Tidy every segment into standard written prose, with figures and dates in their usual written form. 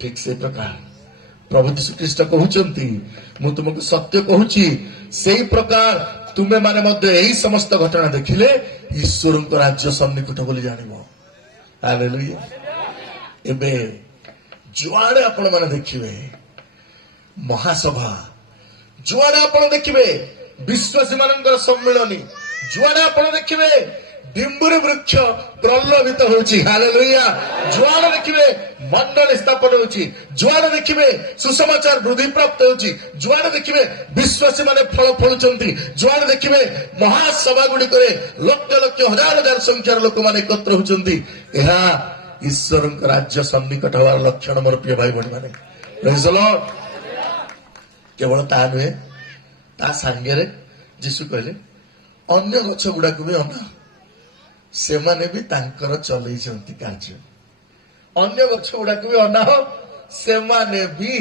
ठीक से प्रकार प्रभु यीशु ख्रीष्ट कहउचंती मु तुमको सत्य कहूची से प्रकार तुमे माने मध्य यही समस्त घटना देखिले ईश्वर राज्य सन्निकट बोली जानिबो। हालेलुया। एबे जुआड़े आपण माने देखिबे महासभा, जुआड़े आपण देखिबे विश्वासी मानकर सम्मेलनी, जुआड़े आपण देखिबे डिम्बुरी वृक्ष प्रलोभित होउची। हालेलुया। जुआड़े देखिबे मंडल स्थापन होउची, जुआड़े देखिबे सुसमाचार वृद्धि प्राप्त होउची, जुआड़े देखिबे विश्वासी माने फल फळुचंती, जुआड़े देखिबे महासभा गुडी करे लक्ष लक्ष हजार हजार संख्यार लोक माने एकत्र होउचंती। एहा ईश्वर राज्य सन्निकट हवार लक्षण मोर प्रिय भाई भणी माने। Praise the Lord. केवल ता नुहे ता सांगे जीशु कहले अन्य गछ गुड़ाक भी अना से माने भी तांकर चलैछंती कार्य। अन्य गछ गुड़ाक भी अनाह से माने भी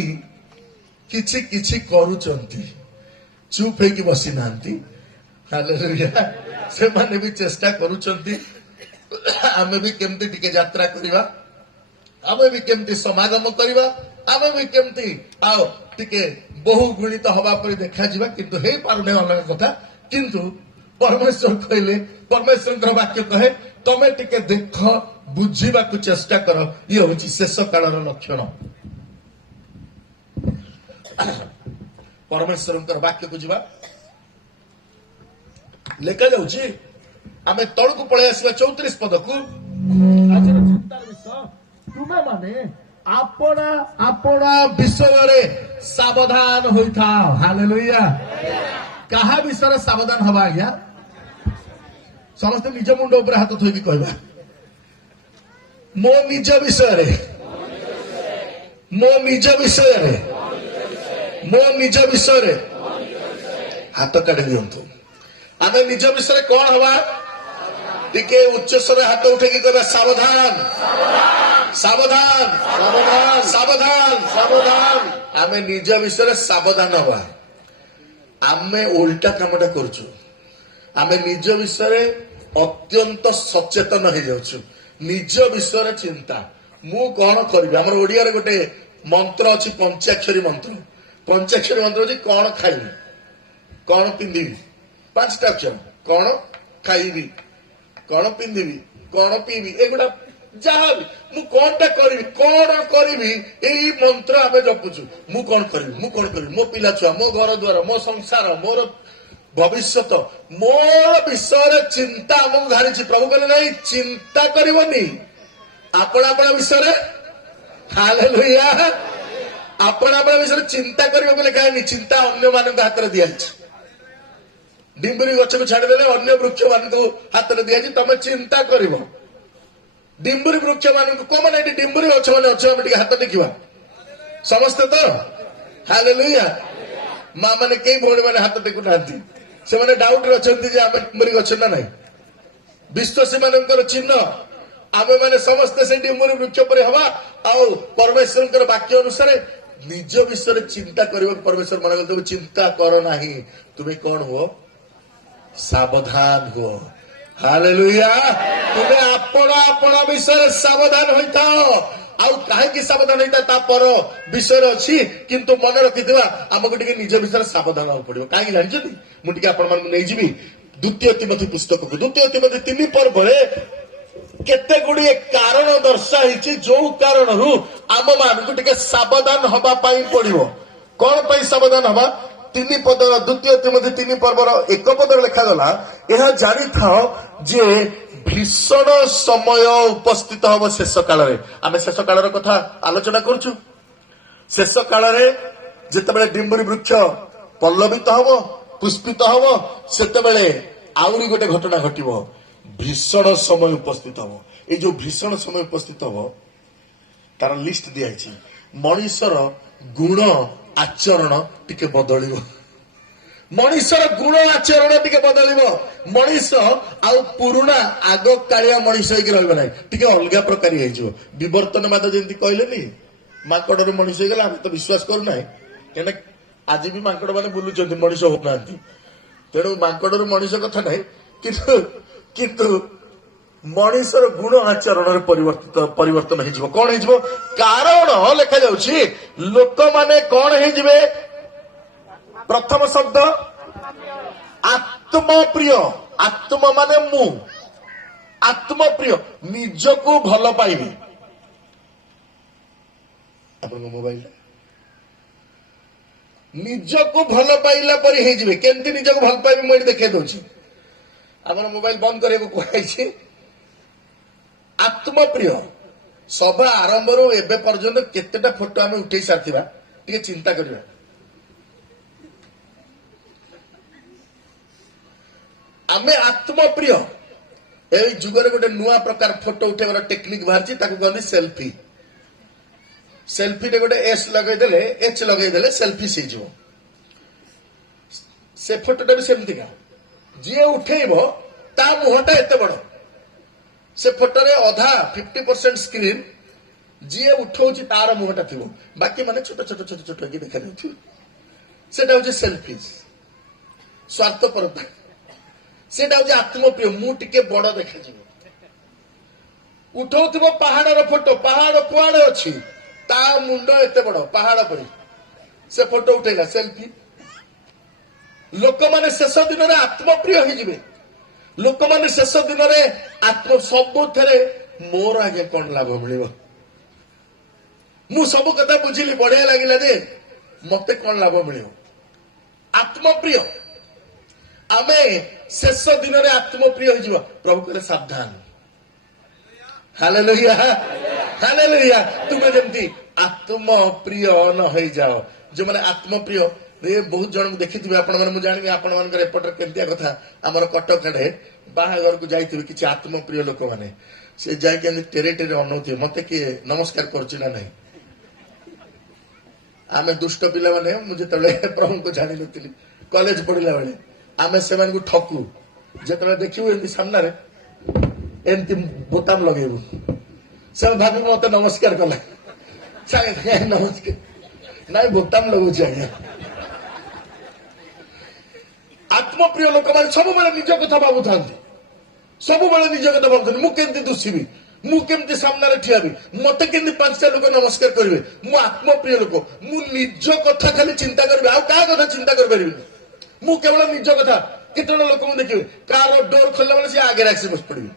किछि किछि करूचंती, चुप है कि बसी नांती। हालेलुया। से माने भी चेष्टा करूचंती आमे भी केमती टिके यात्रा करिवा, आमे भी केमती समागम करिवा, आमे भी केमती आओ टिके बहु गुणित हवा पर देखा जिवा, किंतु हे पारुने अलग कथा। किंतु परमेश्वर कहले, परमेश्वर वाक्य कहे तमे टिके देख बुझीबा को चेष्टा कर। ये होची शेष कालर लक्षण। परमेश्वर वाक्य को जीवा लेखा जाउची। आमे तळकु पळे आसीबा 34 पद को। आज चिंतार विषय तुमे माने आपना आपना विषय रे सावधान होइथा। हालेलुया। कहा विषय सावधान हवा आज्ञा समस्त निज मुंड ऊपर हाथ थोइकी कहबा मो निज विषय रे, मो निज विषय रे, मो निज विषय रे हाथ काढी दियंतु। आमे निज विषय कोन हवा टिके उच्च स्वर हाथ उठेकी कहबा सावधान सावधान सावधान सावधान सावधान। आमे निज विषय सावधान हवा। आमे उल्टा कामटा करछु। आमे निज विषय अत्यंत सचेतन हो जाउछु। निज विषय चिंता मु कौन करिबि। हमर ओडिया रे गोटे मंत्र अछि पंचाक्षरी मंत्र। पंचाक्षरी मंत्र अछि कौन खाइबि, कौन पिंदिबि, 5टा अक्षर। कौन खाइबि, कौन पिंदिबि, कौन पीबि, एगुडा जहाँ भी मु कौनटा करिबि, कौन करिबि एई मंत्र आमे जपुछु। मु कौन करिबि, मु कौन करिबि, मो पिला छुआ, मो घर द्वार, मो संसार, मोर भविष्यत, मोर विषय चिंता हमको घारी। प्रभु कहले नहीं चिंता करबनी अपना अपना विषय। हालेलुया। अपना अपना विषय चिंता करिबो बोले काहे चिंता अन्य मानक हाथ रे दिया अछि। डिम्बुरी गछ को छाड़ी देले अन्य वृक्ष मान को हाथ रे दिया अछि। तमे चिंता करिबो डिम्बुरी वृक्ष मान को माने डिम्बुरी गछ माने अछि हम टिके हाथ देखिबा समस्त तो। हालेलुया। मां माने केई भोड़ माने हाथ टेकु नांती से माने डाउट रचंती जे आमे डिम्बुरी गछ ना नाही। विश्वासी मानकर चिन्ह आमे माने समस्त से डिम्बुरी वृक्ष पर हवा। आउ परमेश्वर वाक्य अनुसार निज विषय चिंता करबो। परमेश्वर माने कहते चिंता करो नाही, तुम्हें कौन हो सावधान हो। हालेलुया। तुम्हें अपना अपना विषय सावधान होइथाओ। आउ काहे की सावधान होइता ता पर विषय अछि, किंतु मन रखिथिबा हमको टिके निज विषय सावधान हो पड़िबो। काहे जानिछथि मु टिके आपण मानकु नै जिबि द्वितीय तिमोथी पुस्तक को। द्वितीय तिमोथी 3 पर्वरे केते गुडी कारण दर्शाइछि जो कारण रु आम मानकु टिके सावधान हबा पई पड़िबो। कोन पई सावधान हबा 3 पद द्वितीय तिमोथी 3 पर्वर 1 पद लिखा गला एहा जानि थाओ जे भीषण समय उपस्थित हम शेष काल रे। आमे शेष कालर कथा आलोचना करछु। शेष काल रे जेतेबेले डिम्बुरी वृक्ष पल्लवित हबो, पुष्पित हबो, सेतेबेले आउरी गोटे घटना घटिबो। भीषण समय उपस्थित हबो। ए जो भीषण समय उपस्थित हबो तार लिस्ट दिया अछि। मनुष्यर गुण आचरण टिके बदलिबो। मनुष्यर गुण आचरण टिके बदलिबो। मनुष्य आउ पुरुणा आग कालिया मनुष्य होइके रहबो नै, टिके अलगा प्रकार हे जो। विवर्तनवाद जेंति कहलेनी माकड़र मनुष्य हे गेला हम तो विश्वास करू नै। केने आज भी माकड़ माने बुलुचंती मनुष्य हो नांती। तेणु माकड़र मनुष्य कथा नै, किंतु ମଣିଷର ଗୁଣ ଆଚରଣରେ ପରିବର୍ତ୍ତନ ହେଇଯିବ। କଣ ହେଇଯିବ? କାରଣ ଲେଖାଯାଉଛି ଲୋକମାନେ କଣ ହେଇଯିବେ? ପ୍ରଥମ ଶବ୍ଦ ଆତ୍ମପ୍ରିୟ। ଆତ୍ମ ମାନେ ମୁଁ, ଆତ୍ମପ୍ରିୟ, ନିଜକୁ ଭଲ ପାଇବେ। ଆପଣଙ୍କ ମୋବାଇଲ ନିଜକୁ ଭଲ ପାଇଲା ପରି ହେଇଯିବେ। କେମିତି ନିଜକୁ ଭଲ ପାଇବେ ମୁଁ ଏଠି ଦେଖେଇ ଦଉଛି। ଆମର ମୋବାଇଲ ବନ୍ଦ କରିବାକୁ କୁହାଯାଇଛି। ଆତ୍ମପ୍ରିୟ। ସଭା ଆରମ୍ଭରୁ ଏବେ ପର୍ଯ୍ୟନ୍ତ କେତେଟା ଫଟୋ ଆମେ ଉଠେଇ ସାରିଥିବା ଟିକେ ଚିନ୍ତା କରିବା। ଆମେ ଆତ୍ମପ୍ରିୟ। ଏଇ ଯୁଗରେ ଗୋଟେ ନୂଆ ପ୍ରକାର ଫଟୋ ଉଠେଇବାର ଟେକ୍ନିକ ବାହାରିଛି, ତାକୁ କହନ୍ତି ସେଲ୍ଫି। ସେଲ୍ଫିରେ ଗୋଟେ ଏଚ୍ ଲଗେଇଦେଲେ ସେଲ୍ଫି ହେଇଯିବ। ସେ ଫଟୋଟା ବି ସେମିତିକା। ଯିଏ ଉଠେଇବ ତା ମୁହଁଟା ଏତେ ବଡ। ସେ ଫଟୋରେ ଅଧା 50% ସ୍କ୍ରିନ୍ ଯିଏ ଉଠଉଛି ତାର ମୁହଁଟା ଥିବ, ବାକି ମାନେ ଛୋଟ ଛୋଟ ଛୋଟ ଛୋଟ ହେଇକି ଦେଖାଯାଉଥିବ। ସେଟା ହଉଛି ସେଲ୍ଫି, ସ୍ୱାର୍ଥପରତା। ସେଟା ହଉଛି ଆତ୍ମପ୍ରିୟ, ମୁଁ ଟିକେ ବଡ ଦେଖାଯିବ। ଉଠଉଥିବ ପାହାଡର ଫଟୋ, ପାହାଡ କୁଆଡେ ଅଛି, ତା ମୁଣ୍ଡ ଏତେ ବଡ ପାହାଡ ପରି, ସେ ଫଟୋ ଉଠେଇଲା ସେଲ୍ଫି। ଲୋକମାନେ ଶେଷ ଦିନରେ ଆତ୍ମପ୍ରିୟ ହେଇଯିବେ। ଲୋକମାନେ ଶେଷ ଦିନରେ ସବୁଥିରେ ମୋର ଆଜ୍ଞା କଣ ଲାଭ ମିଳିବ, ମୁଁ ସବୁ କଥା ବୁଝିଲି, ବଢିଆ ଲାଗିଲା, ଯେ ମତେ କଣ ଲାଭ ମିଳିବ। ଆତ୍ମପ୍ରିୟ। ଆମେ ଶେଷ ଦିନରେ ଆତ୍ମପ୍ରିୟ ହେଇଯିବ। ପ୍ରଭୁ କହିଲେ ସାବଧାନ। Hallelujah, hallelujah. ତୁମେ ଯେମିତି ଆତ୍ମପ୍ରିୟ ନ ହେଇଯାଅ। ଯୋଉମାନେ ଆତ୍ମପ୍ରିୟ, ବହୁତ ଜଣଙ୍କୁ ଦେଖିଥିବେ ଆପଣ ମାନେ, ମୁଁ ଜାଣିନି ଆପଣମାନଙ୍କର ଏପଟରେ କେମିତିଆ କଥା। ଆମର କଟକ ଆଡେ ବାହାଘରକୁ ଯାଇଥିବେ କିଛି ଆତ୍ମପ୍ରିୟ ଲୋକମାନେ, ସେ ଯାଇକି ଏମିତି ଟେରେ ଟେରେ ଅନଉଥିବେ ମତେ କିଏ ନମସ୍କାର କରୁଛି ନା ନାହିଁ। ଆମେ ଦୁଷ୍ଟ ପିଲାମାନେ, ମୁଁ ଯେତେବେଳେ ପ୍ରଭୁଙ୍କୁ ଜାଣିନଥିଲି କଲେଜ ପଢିଲା ବେଳେ, ଆମେ ସେମାନଙ୍କୁ ଠକୁ। ଯେତେବେଳେ ଦେଖିବୁ ଏମିତି ସାମ୍ନାରେ ଏମିତି ବୋତାମ ଲଗେଇବୁ, ସେମାନେ ଭାବିବୁ ମତେ ନମସ୍କାର କଲା। ନମସ୍କାର ନାଇଁ, ବୋତାମ ଲଗାଉଛି ଆଜ୍ଞା। ଆତ୍ମପ୍ରିୟ ଲୋକମାନେ ସବୁବେଳେ ନିଜ କଥା ଭାବୁଥାନ୍ତି। ସବୁବେଳେ ନିଜ କଥା ଭାବୁଥାନ୍ତି, ମୁଁ କେମିତି ଦୁଷିବି, ମୁଁ କେମିତି ସାମ୍ନାରେ ଠିଆବି, ମତେ କେମିତି 5ଟା ଲୋକ ନମସ୍କାର କରିବେ। ମୁଁ ଆତ୍ମପ୍ରିୟ ଲୋକ, ମୁଁ ନିଜ କଥା ଖାଲି ଚିନ୍ତା କରିବି, ଆଉ କାହା କଥା ଚିନ୍ତା କରିପାରିବିନି। ମୁଁ କେବଳ ନିଜ କଥା। କେତେବେଳେ ଲୋକଙ୍କୁ ଦେଖିବେ କାର ଡୋର ଖୋଲିଲା ବେଳେ ସେ ଆଗରେ ଆସି ବସି ପଡିବେ।